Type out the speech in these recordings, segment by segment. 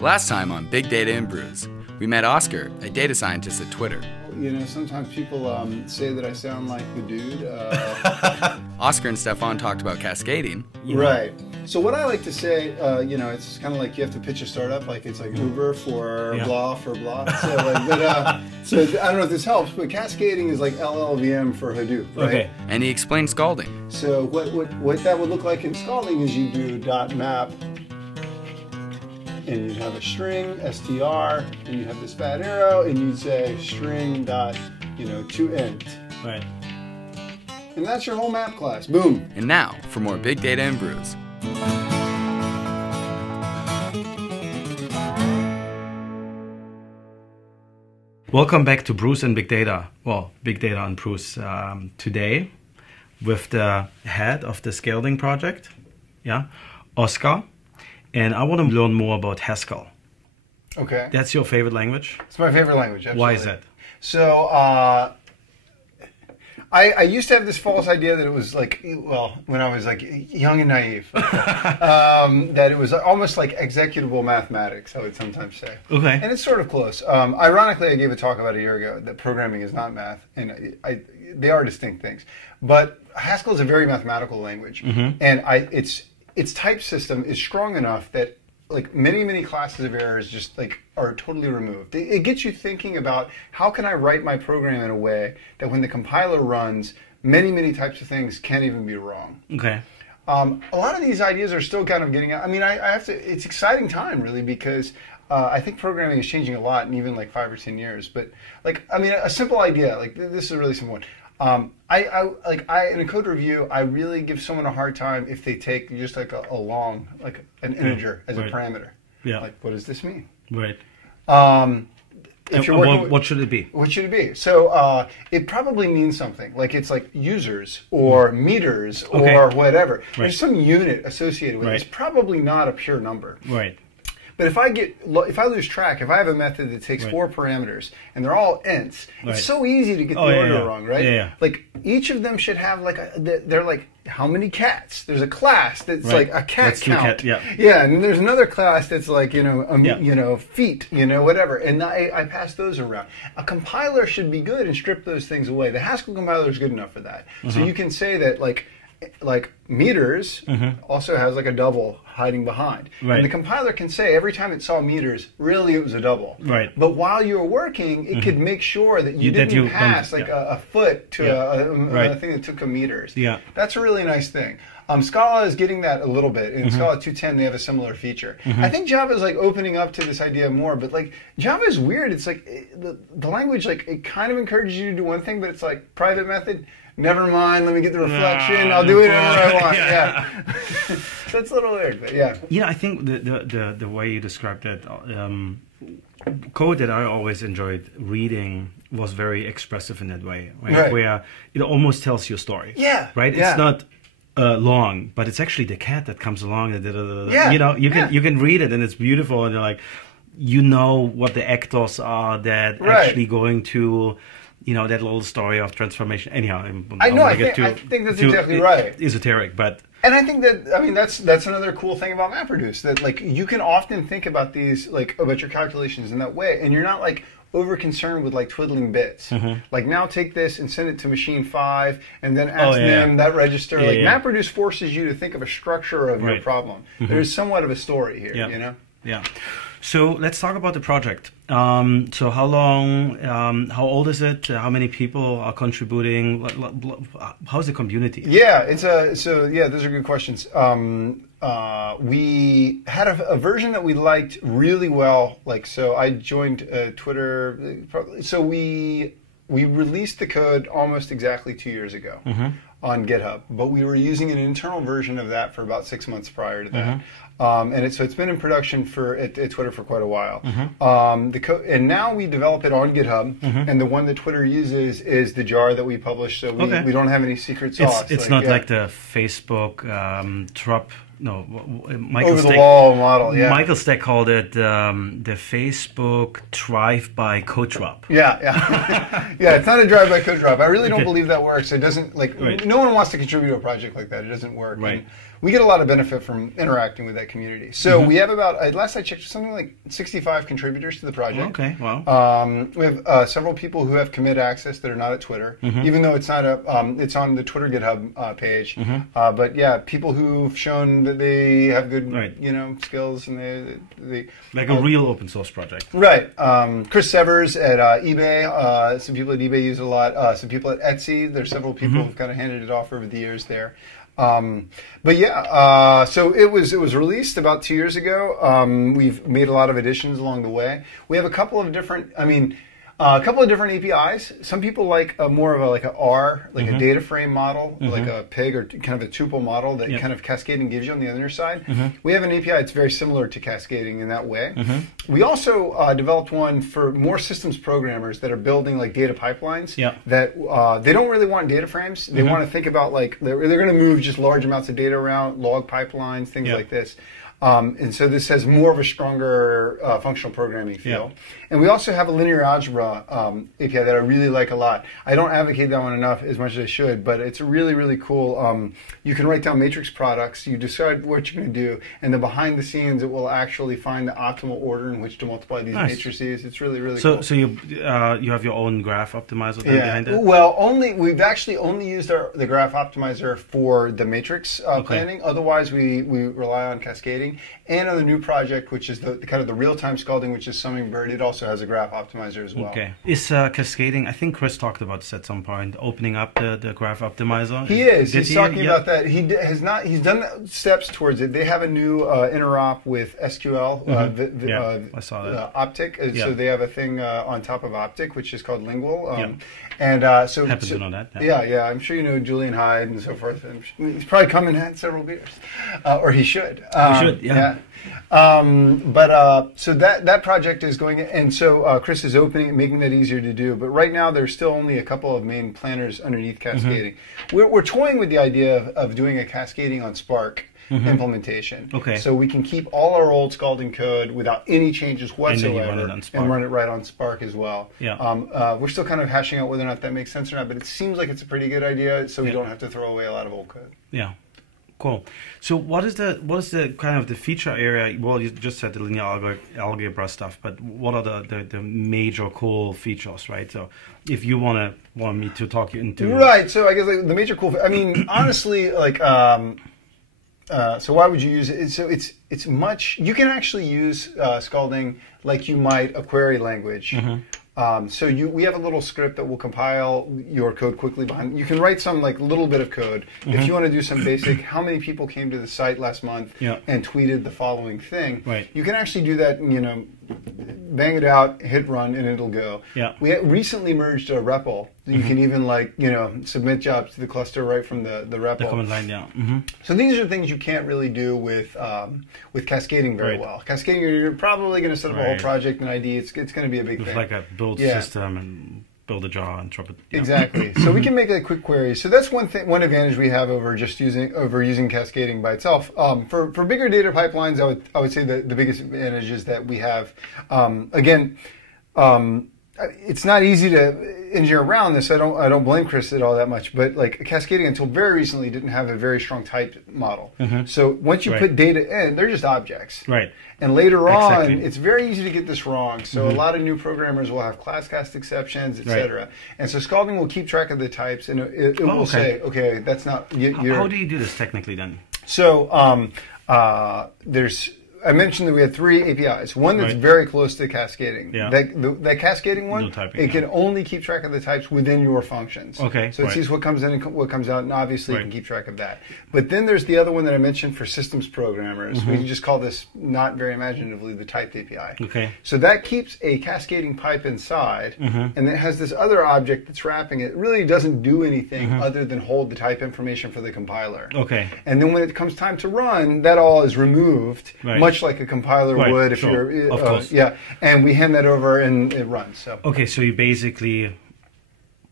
Last time on Big Data and Brews, we met Oscar, a data scientist at Twitter. You know, sometimes people say that I sound like the dude. Oscar and Stefan talked about cascading. Right. So what I like to say, you know, it's kind of like you have to pitch a startup, like it's like Uber for blah for blah. So, so I don't know if this helps, but cascading is like LLVM for Hadoop, right? Okay. And he explained Scalding. So what that would look like in Scalding is you do .map, and you'd have a string str, and you'd have this fat arrow, and you'd say string dot, you know, to int. Right. And that's your whole map class. Boom. And now for more Big Data and Brews. Welcome back to Brews and Big Data. Well, Big Data and Brews today with the head of the Scalding project, Oscar. And I want to learn more about Haskell. Okay. That's your favorite language? It's my favorite language, absolutely. Why is that? So, I used to have this false idea that it was like, well, when I was like young and naive, that it was almost like executable mathematics, I would sometimes say. Okay. And it's sort of close. Ironically, I gave a talk about a year ago that programming is not math, and they are distinct things. But Haskell is a very mathematical language, and its type system is strong enough that like many classes of errors just like are totally removed. It gets you thinking about how can I write my program in a way that when the compiler runs, many types of things can't even be wrong. Okay. A lot of these ideas are still kind of getting out. I mean, I have to. It's exciting time really because I think programming is changing a lot in even like 5 or 10 years. But like, I mean, a simple idea like this is a really simple one. In a code review, I really give someone a hard time if they take just like a long, like an integer as a parameter. Yeah. Like, what does this mean? Right. If you're working what should it be? What should it be? So it probably means something. Like it's like users or meters or whatever. Right. There's some unit associated with it. It's probably not a pure number. Right. But if I lose track, if I have a method that takes 4 parameters and they're all ints, it's so easy to get the order wrong, right? Yeah. Like each of them should have like they're like how many cats? There's a class that's like a cat count. Yeah, and then there's another class that's like you know feet, you know whatever, and I pass those around. A compiler should be good and strip those things away. The Haskell compiler is good enough for that. So you can say that like meters also has like a double hiding behind. Right. And the compiler can say every time it saw meters, really it was a double. Right. But while you were working, it could make sure that you didn't pass like a foot to a thing that took a meters. Yeah. That's a really nice thing. Scala is getting that a little bit. In Scala 2.10, they have a similar feature. I think Java is like opening up to this idea more, but like Java is weird. It's like the language, like it kind of encourages you to do one thing, but it's like private method. Never mind, let me get the reflection. I'll do it whenever I want. So it's a little weird, but yeah. Yeah, I think the way you described it, code that I always enjoyed reading was very expressive in that way, right? Where it almost tells you a story. Yeah. Right? It's not long, but it's actually the cat that comes along and you know, you can read it and it's beautiful and you're like, you know what the actors are that actually going to, you know, that little story of transformation. Anyhow, I think that's exactly right. Esoteric, but and I think that that's another cool thing about MapReduce, that like you can often think about these about your calculations in that way, and you're not like over concerned with like twiddling bits. Like now take this and send it to machine 5, and then ask them that register. MapReduce forces you to think of a structure of your problem. There's somewhat of a story here, you know. Yeah. So let's talk about the project. So how long, how old is it? How many people are contributing? How's the community? Yeah, those are good questions. We had a version that we liked really well. So I joined Twitter. So we released the code almost exactly 2 years ago on GitHub, but we were using an internal version of that for about 6 months prior to that. And so it's been in production at Twitter for quite a while. And now we develop it on GitHub, and the one that Twitter uses is the jar that we publish, so we don't have any secret sauce. It's not like the Facebook Trop. No, Michael over the wall model. Yeah, Michael Stack called it the Facebook drive-by code drop. Yeah. It's not a drive-by code drop. I really don't believe that works. It doesn't no one wants to contribute to a project like that. It doesn't work. Right. And we get a lot of benefit from interacting with that community. So we have about, last I checked, something like 65 contributors to the project. Okay, wow. We have several people who have commit access that are not at Twitter, even though it's not it's on the Twitter GitHub page. But yeah, people who've shown that they have good, skills, and they like a real open source project. Right. Chris Severs at eBay. Some people at eBay use it a lot. Some people at Etsy. There's several people who've kind of handed it off over the years there. But yeah, so it was released about 2 years ago. We've made a lot of additions along the way. We have a couple of different, a couple of different APIs. Some people like more of a R, like a data frame model, like a pig or kind of a tuple model that kind of Cascading gives you on the other side. We have an API that's very similar to Cascading in that way. We also developed one for more systems programmers that are building like data pipelines that they don't really want data frames. They want to think about like they're going to move just large amounts of data around, log pipelines, things like this. And so this has more of a stronger functional programming feel. And we also have a linear algebra API that I really like a lot. I don't advocate that one enough as much as I should, but it's really, really cool. You can write down matrix products, you decide what you're going to do, and then behind the scenes it will actually find the optimal order in which to multiply these matrices. It's really, really cool. So you have your own graph optimizer behind it? Well, we've actually only used the graph optimizer for the matrix planning. Otherwise, we rely on Cascading. And on the new project, which is the kind of the real-time Scalding, which is Hummingbird, it also has a graph optimizer as well. Okay. Is Cascading, I think Chris talked about this at some point, opening up the graph optimizer? He's talking about that. He's done steps towards it. They have a new interop with SQL. I saw that. Optic. So they have a thing on top of Optic, which is called Lingual. And so happen to know that. Yeah, I'm sure you know Julian Hyde and so forth. He's probably come and had several beers, or he should. He should, yeah. So that project is going, and so Chris is making that easier to do. But right now, there's still only a couple of main planners underneath Cascading. We're toying with the idea of doing a Cascading on Spark. Implementation. Okay. So we can keep all our old Scalding code without any changes whatsoever and run it right on Spark as well. We're still kind of hashing out whether or not that makes sense or not, but it seems like it's a pretty good idea, so we don't have to throw away a lot of old code. Yeah. Cool. So what is the kind of the feature area? Well, you just said the linear algebra stuff, but what are the major cool features, right? So if you want me to talk you into so I guess like the major cool. I mean, honestly, like. So why would you use it? So it's much. You can actually use Scalding like you might a query language. We have a little script that will compile your code quickly behind. You can write some like little bit of code if you want to do some basic. How many people came to the site last month and tweeted the following thing? You can actually do that. Bang it out, hit run, and it'll go. We recently merged a REPL. You can even submit jobs to the cluster right from the REPL. The command line, So these are things you can't really do with Cascading very well. Cascading, you're probably going to set up a whole project and ID. It's going to be a big thing. Like a build system and build a jar and drop it. Exactly. So we can make a quick query. So that's one advantage we have over using Cascading by itself. For bigger data pipelines, I would say the biggest advantage is that we have it's not easy to engineer around this. I don't blame Chris at all that much, but like Cascading until very recently didn't have a very strong type model. So once you put data in, they're just objects. And later on, it's very easy to get this wrong. So a lot of new programmers will have class cast exceptions, etc. And so Scalding will keep track of the types, and it will say, okay, that's not. How do you do this technically then? So I mentioned that we had 3 APIs. One that's very close to Cascading. That Cascading one, it can only keep track of the types within your functions. So it sees what comes in and what comes out, and obviously it can keep track of that. But then there's the other one that I mentioned for systems programmers. We just call this, not very imaginatively, the typed API. So that keeps a Cascading pipe inside, and it has this other object that's wrapping it. It really doesn't do anything other than hold the type information for the compiler. And then when it comes time to run, that all is removed. Much like a compiler would if you're of course. And we hand that over and it runs. So you basically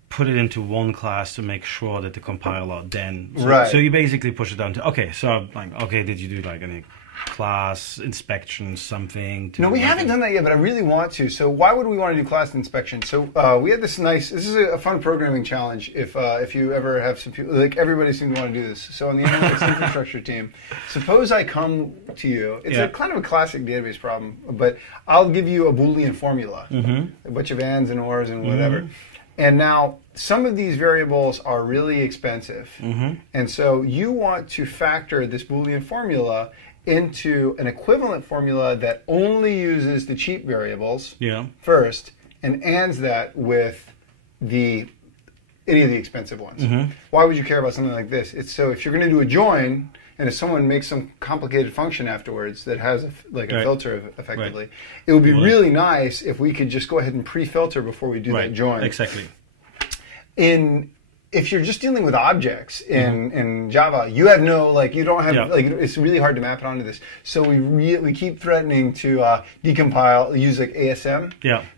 put it into one class to make sure that the compiler then so you basically push it down to did you do like any class inspection something. No, we haven't done that yet, but I really want to. So why would we want to do class inspection? So we had this nice. This is a fun programming challenge. If you ever have some people, like everybody seems to want to do this. So on the analytics infrastructure team, suppose I come to you. It's a kind of a classic database problem, but I'll give you a Boolean formula, a bunch of ands and ors and whatever. And now some of these variables are really expensive, and so you want to factor this Boolean formula into an equivalent formula that only uses the cheap variables first and ands that with any of the expensive ones. Why would you care about something like this? It's so if you're going to do a join, and if someone makes some complicated function afterwards that has a filter effectively, it would be really nice if we could just go ahead and pre-filter before we do that join. Exactly. If you're just dealing with objects in Java, you have you don't have it's really hard to map it onto this. So we keep threatening to decompile, use like ASM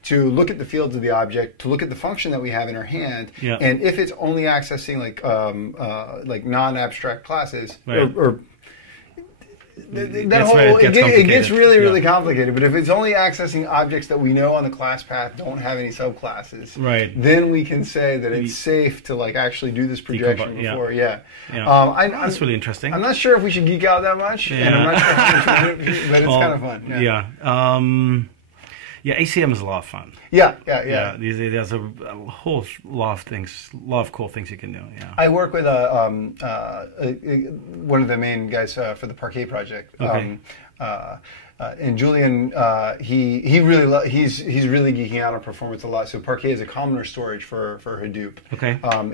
to look at the fields of the object, to look at the function that we have in our hand, and if it's only accessing like non-abstract classes or it gets really complicated. But if it's only accessing objects that we know on the class path don't have any subclasses, then we can say that it's safe to actually do this projection before. That's really interesting. I'm not sure if we should geek out that much, and I'm not sure how much, but it's kind of fun. ACM is a lot of fun. There's a whole lot of things, a lot of cool things you can do. I work with one of the main guys for the Parquet project. And Julian, he's really geeking out on performance a lot. So Parquet is a columnar storage for Hadoop.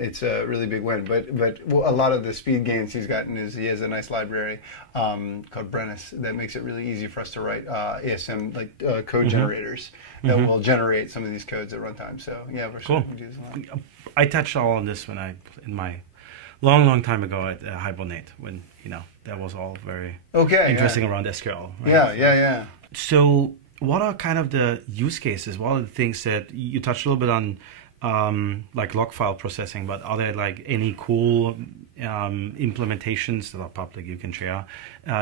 It's a really big win. But a lot of the speed gains he's gotten is he has a nice library called Brennis that makes it really easy for us to write ASM code generators that will generate some of these codes at runtime. So we're starting to do this a lot. I touched all on this in my long time ago at Hibernate when that was all very interesting around SQL. Right? So what are kind of the use cases? What are the things that you touched a little bit on, like log file processing, but are there any cool implementations that are public you can share?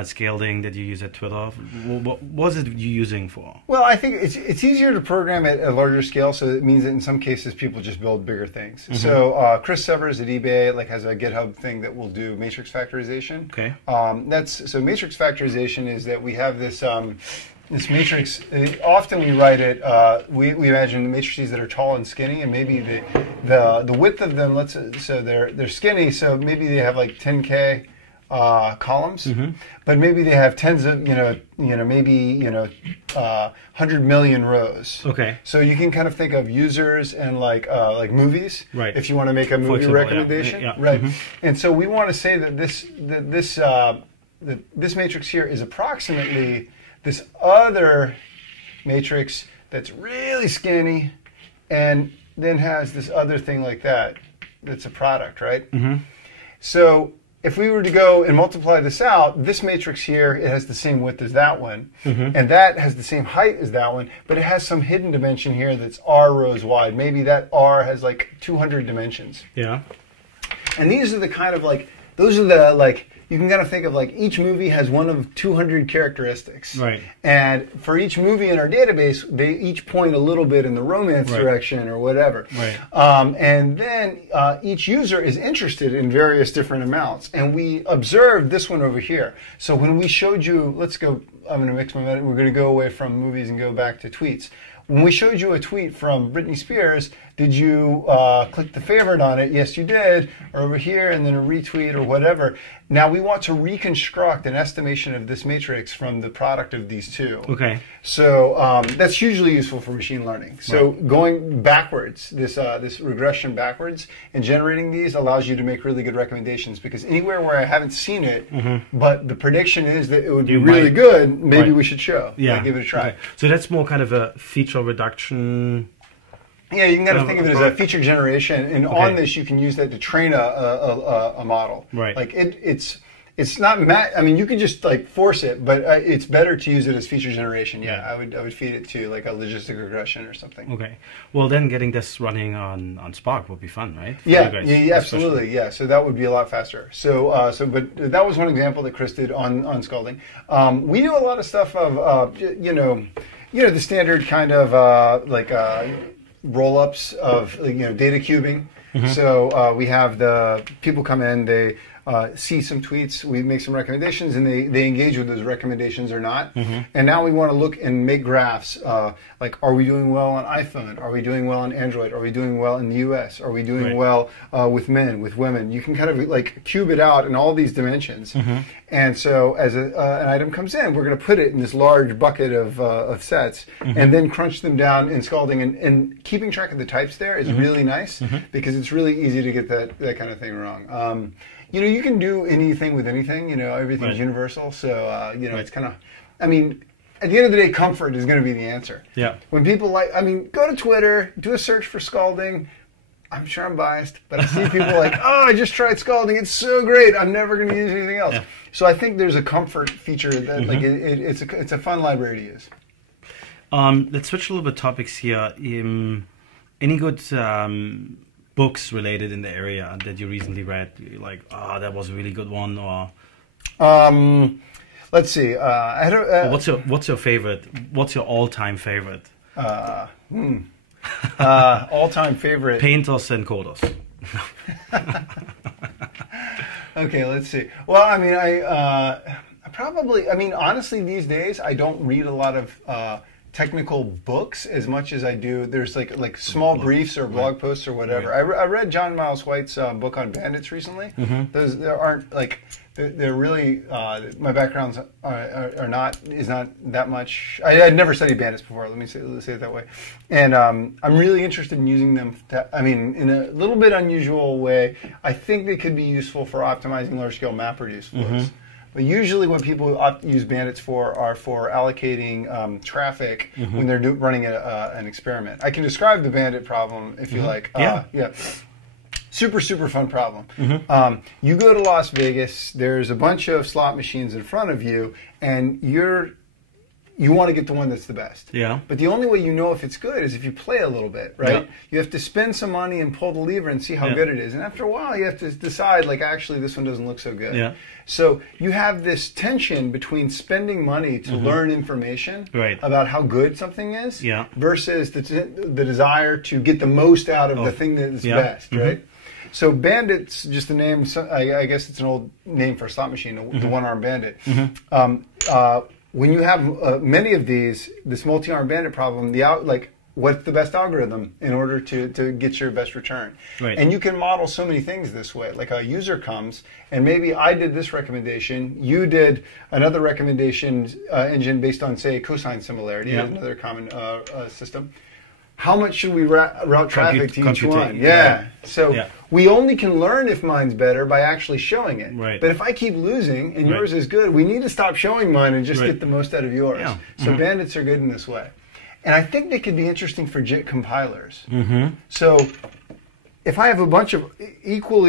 Scalding that you use at Twitter. What was it you using for? Well, I think it's easier to program at a larger scale, so it means that in some cases people just build bigger things. So Chris Severs at eBay has a GitHub thing that will do matrix factorization. So matrix factorization is that we have this this matrix. Often we write it. We imagine matrices that are tall and skinny, and maybe the width of them. So they're skinny. So maybe they have 10K columns, but maybe they have tens of maybe 100 million rows. So you can kind of think of users and like movies. If you want to make a movie recommendation, And so we want to say that this matrix here is approximately this other matrix that's really skinny, and then has this other thing like that. That's a product, right? So if we were to go and multiply this out, this matrix here, it has the same width as that one, and that has the same height as that one, but it has some hidden dimension here that's R rows wide. Maybe that R has 200 dimensions. And these are the kind of those are the you can kind of think of each movie has one of 200 characteristics. And for each movie in our database, they each point a little bit in the romance direction or whatever. And then each user is interested in various different amounts. And we observed this one over here. So when we showed you, I'm going to mix my we're going to go away from movies and go back to tweets. When we showed you a tweet from Britney Spears, did you click the favorite on it? Yes, you did. Or over here, and then a retweet or whatever. Now we want to reconstruct an estimation of this matrix from the product of these two. So that's hugely useful for machine learning. So going backwards, this regression backwards, and generating these allows you to make really good recommendations, because anywhere where I haven't seen it, but the prediction is that it would be really good, maybe we should show. Give it a try. So that's more kind of a feature reduction. Yeah, you can kind of think of it as a feature generation, and on this you can use that to train a model. Right. Like It's not I mean, you could just like force it, but it's better to use it as feature generation. Yeah, I would feed it to like a logistic regression or something. Okay. Well, then getting this running on Spark would be fun, right? Yeah, absolutely. Yeah, so that would be a lot faster. So but that was one example that Chris did on Scalding. We do a lot of stuff of the standard kind of roll-ups of data cubing. So we have the people come in, they see some tweets, we make some recommendations, and they engage with those recommendations or not. And now we want to look and make graphs like, are we doing well on iPhone? Are we doing well on Android? Are we doing well in the US? Are we doing well with men, with women? You can kind of like cube it out in all these dimensions. And so as an item comes in, we're going to put it in this large bucket of sets and then crunch them down in Scalding. And keeping track of the types there is really nice because it's really easy to get that kind of thing wrong. You can do anything with anything. Everything's universal. So, it's kind of, I mean, at the end of the day, comfort is going to be the answer. Yeah. When people go to Twitter, do a search for Scalding. I'm sure I'm biased, but I see people like, oh, I just tried Scalding. It's so great. I'm never going to use anything else. Yeah. So I think there's a comfort feature that it's a fun library to use. Let's switch a little bit topics here. Any good books related in the area that you recently read? You're like, that was a really good one, or let's see. I had what's your favorite? What's your all-time favorite? All-time favorite. Painters and coders. Okay, let's see. Well, I mean, honestly, these days I don't read a lot of technical books as much as I do. There's like small briefs or blog posts or whatever. I read John Miles White's book on bandits recently. There aren't like they're really my backgrounds is not that much. I'd never studied bandits before. Let's say it that way. And I'm really interested in using them. In a little bit unusual way. I think they could be useful for optimizing large scale MapReduce flows. But usually what people use bandits for are for allocating traffic when they're running an experiment. I can describe the bandit problem if you like. Yeah. Super, super fun problem. You go to Las Vegas, there's a bunch of slot machines in front of you, and you want to get the one that's the best. Yeah. But the only way you know if it's good is if you play a little bit, right? Yeah. You have to spend some money and pull the lever and see how good it is. And after a while, you have to decide, like, actually, this one doesn't look so good. Yeah. So you have this tension between spending money to learn information about how good something is versus the desire to get the most out of the thing that is best, right? So Bandit's just a name. I guess it's an old name for a slot machine, the one-armed bandit. When you have many of these, this multi-armed bandit problem, what's the best algorithm in order to get your best return? Right. And you can model so many things this way. Like a user comes, and maybe I did this recommendation, you did another recommendation engine based on, say, cosine similarity, another common system. How much should we route traffic to each one? So we only can learn if mine's better by actually showing it. Right. But if I keep losing and yours is good, we need to stop showing mine and just get the most out of yours. Yeah. So bandits are good in this way. And I think they could be interesting for JIT compilers. So if I have a bunch of equal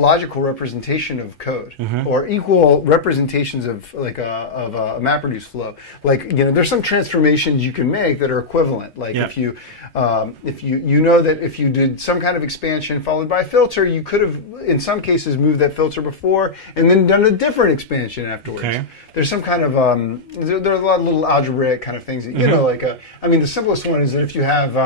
logical representation of code, or equal representations of a MapReduce flow, there's some transformations you can make that are equivalent. Like if you know that if you did some kind of expansion followed by a filter, you could have in some cases moved that filter before and then done a different expansion afterwards. Okay. There's some kind of there are a lot of little algebraic kind of things that the simplest one is that if you have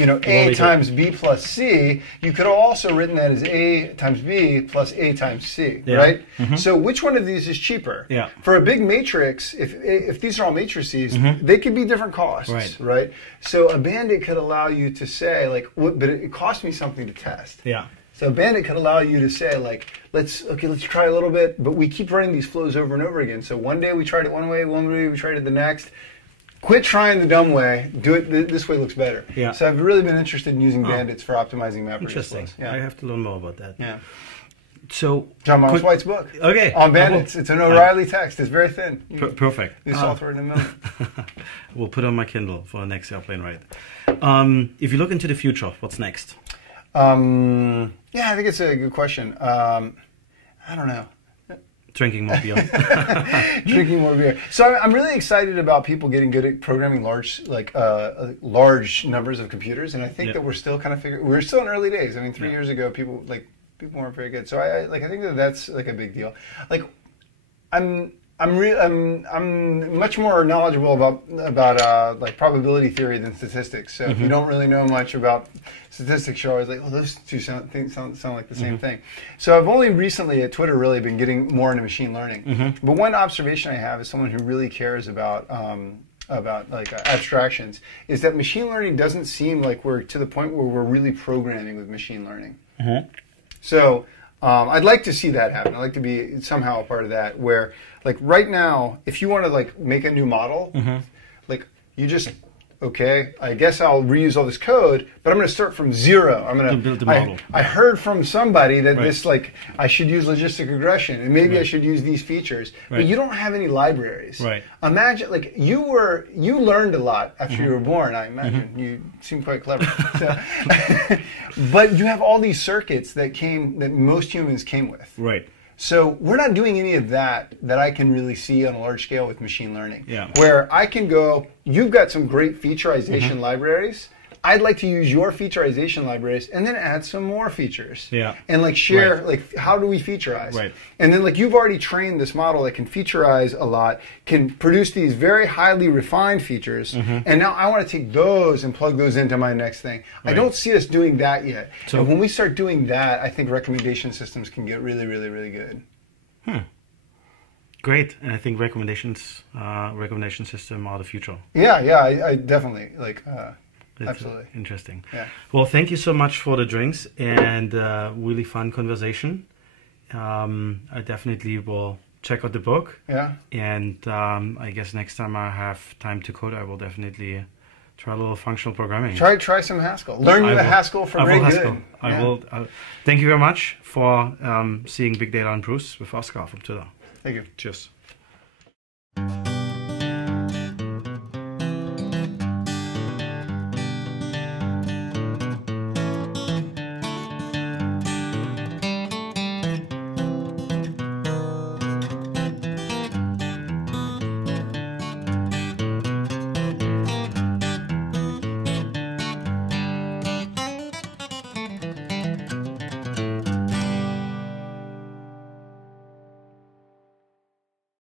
A times B plus C, you could have also written that as A times B plus A times C, right? So which one of these is cheaper? Yeah. For a big matrix, if these are all matrices, they could be different costs, right? So a bandit could allow you to say, but it cost me something to test. Yeah. So Bandit could allow you to say, let's try a little bit, but we keep running these flows over and over again. So one day we tried it one way we tried it the next. Quit trying the dumb way. Do it this way looks better. Yeah. So I've really been interested in using bandits for optimizing MapReduce. Interesting. Yeah. I have to learn more about that. Yeah. So John Miles White's book. Okay. On bandits. It's an O'Reilly text. It's very thin. Perfect. This author in the middle. We'll put it on my Kindle for the next airplane ride. If you look into the future, what's next? I think it's a good question. I don't know. Drinking more beer. Drinking more beer. So I'm really excited about people getting good at programming large numbers of computers, and I think that we're still kind of we're still in early days. I mean, 3 years ago, people weren't very good. So I think that's like a big deal. Like I'm much more knowledgeable about like probability theory than statistics. So if you don't really know much about statistics, you're always like, oh, those two sound like the same thing. So I've only recently at Twitter really been getting more into machine learning. But one observation I have as someone who really cares about like abstractions is that machine learning doesn't seem like we're to the point where we're really programming with machine learning. So I'd like to see that happen. I'd like to be somehow a part of that where, like right now, if you want to like make a new model, like you just, okay, I guess I'll reuse all this code, but I'm going to start from zero. I'm going to build the model. I heard from somebody that this like I should use logistic regression and maybe I should use these features, but you don't have any libraries. Imagine like you learned a lot after you were born. I imagine you seem quite clever. So, but you have all these circuits that most humans came with. So we're not doing any of that I can really see on a large scale with machine learning. Where I can go, you've got some great featureization libraries. I'd like to use your featureization libraries and then add some more features. And like share, like how do we featureize? And then like you've already trained this model that can featureize a lot, can produce these very highly refined features, and now I want to take those and plug those into my next thing. I don't see us doing that yet. So when we start doing that, I think recommendation systems can get really, really, really good. Great, and I think recommendation system are the future. I definitely like. Absolutely. Interesting. Well, thank you so much for the drinks and really fun conversation. I definitely will check out the book. And I guess next time I have time to code, I will definitely try a little functional programming. Try some Haskell. Learn you a Haskell for great good. I will. Thank you very much for seeing Big Data and Brews with Oscar from Twitter. Thank you. Cheers.